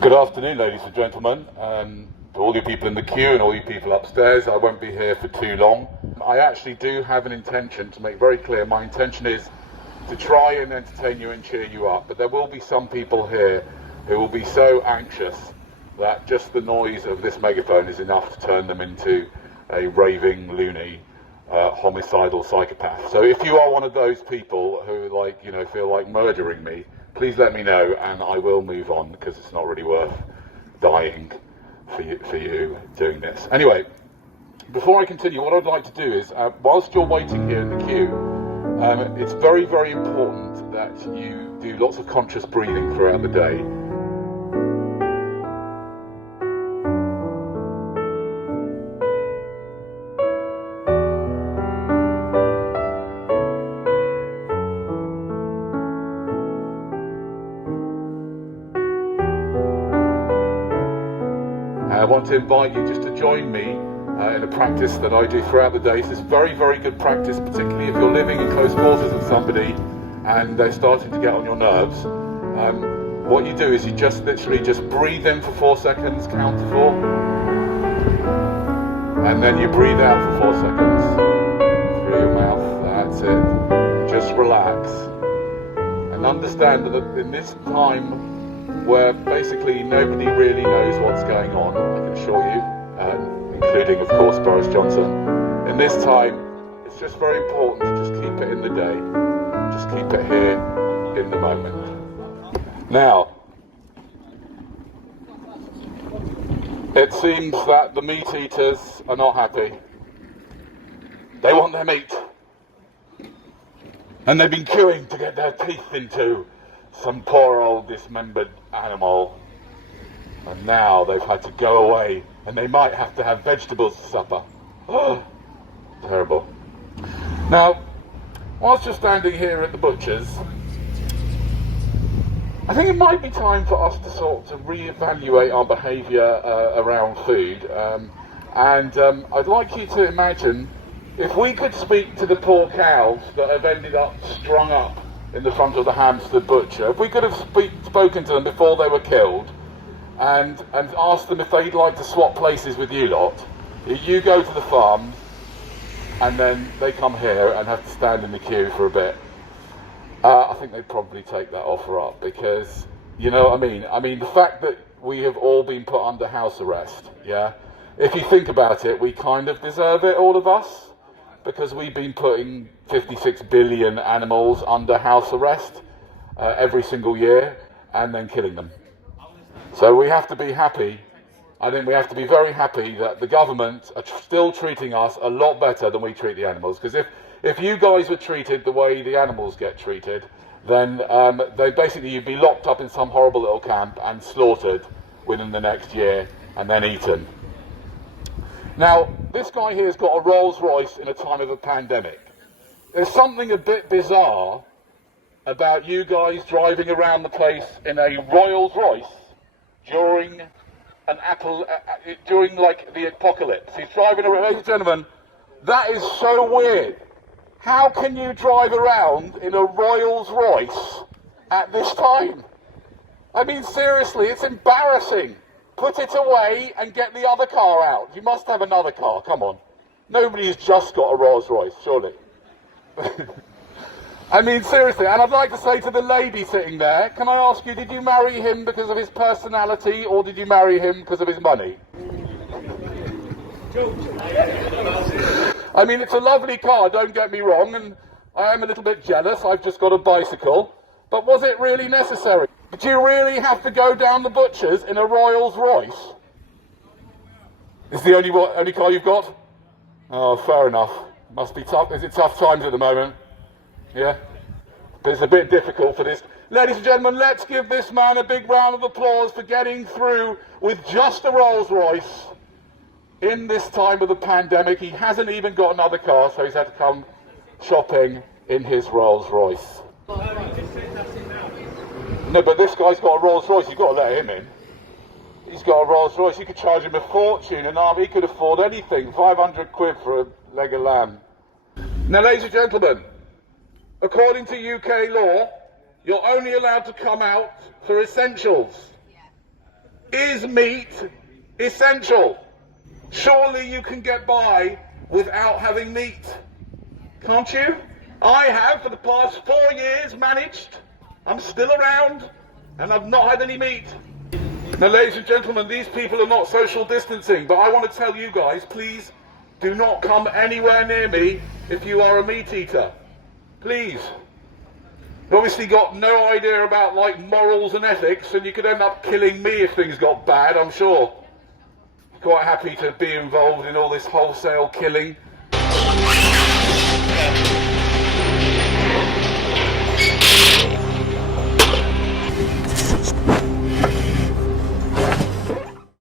Good afternoon, ladies and gentlemen. To all you people in the queue and all you people upstairs, I won't be here for too long. I actually do have an intention to make very clear. My intention is to try and entertain you and cheer you up, but there will be some people here who will be so anxious that just the noise of this megaphone is enough to turn them into a raving, loony, homicidal psychopath. So if you are one of those people who feel like murdering me, please let me know and I will move on, because it's not really worth dying for you doing this. Anyway, before I continue, what I'd like to do is, whilst you're waiting here in the queue, it's very, very important that you do lots of conscious breathing throughout the day. I want to invite you just to join me in a practice that I do throughout the day. So it's very, very good practice, particularly if you're living in close quarters with somebody and they're starting to get on your nerves. What you do is you just literally just breathe in for 4 seconds, count to 4, and then you breathe out for 4 seconds through your mouth. That's it. Just relax and understand that in this time where basically nobody really knows what's going on, I can assure you, including of course Boris Johnson, in this time it's just very important to just keep it in the day, just keep it here in the moment. Now, it seems that the meat eaters are not happy. They want their meat, and they've been queuing to get their teeth into some poor old dismembered animal, and now they've had to go away and they might have to have vegetables for supper. Oh, terrible. Now, whilst you're standing here at the butcher's, I think it might be time for us to sort of re-evaluate our behaviour around food, and I'd like you to imagine if we could speak to the poor cows that have ended up strung up in the front of the Hampstead butcher. If we could have spoken to them before they were killed and asked them if they'd like to swap places with you lot. You go to the farm and then they come here and have to stand in the queue for a bit. I think they'd probably take that offer up, because, you know what I mean? I mean, the fact that we have all been put under house arrest, yeah? If you think about it, we kind of deserve it, all of us, because we've been putting 56 billion animals under house arrest every single year and then killing them. So we have to be happy. I think we have to be very happy that the government are still treating us a lot better than we treat the animals. Because if you guys were treated the way the animals get treated, then you'd be locked up in some horrible little camp and slaughtered within the next year and then eaten. Now, this guy here has got a Rolls Royce in a time of a pandemic. There's something a bit bizarre about you guys driving around the place in a Rolls Royce during the apocalypse. He's driving around, ladies and gentlemen, that is so weird. How can you drive around in a Rolls Royce at this time? I mean, seriously, it's embarrassing. Put it away and get the other car out. You must have another car, come on. Nobody's just got a Rolls Royce, surely. I mean, seriously, and I'd like to say to the lady sitting there, can I ask you, did you marry him because of his personality, or did you marry him because of his money? I mean, it's a lovely car, don't get me wrong, and I am a little bit jealous, I've just got a bicycle, but was it really necessary? Did you really have to go down the butcher's in a Rolls Royce? Is the only car you've got? Oh, fair enough. Must be tough. Is it tough times at the moment? Yeah? But it's a bit difficult for this. Ladies and gentlemen, let's give this man a big round of applause for getting through with just a Rolls Royce in this time of the pandemic. He hasn't even got another car, so he's had to come shopping in his Rolls Royce. No, but this guy's got a Rolls Royce, you've got to let him in. He's got a Rolls Royce, you could charge him a fortune, and he could afford anything, 500 quid for a leg of lamb. Now, ladies and gentlemen, according to UK law, you're only allowed to come out for essentials. Is meat essential? Surely you can get by without having meat, can't you? I have for the past 4 years managed. I'm still around and I've not had any meat. Now, ladies and gentlemen, these people are not social distancing, but I want to tell you guys, please do not come anywhere near me if you are a meat eater. Please. You've obviously got no idea about like morals and ethics, and you could end up killing me if things got bad, I'm sure. Quite happy to be involved in all this wholesale killing.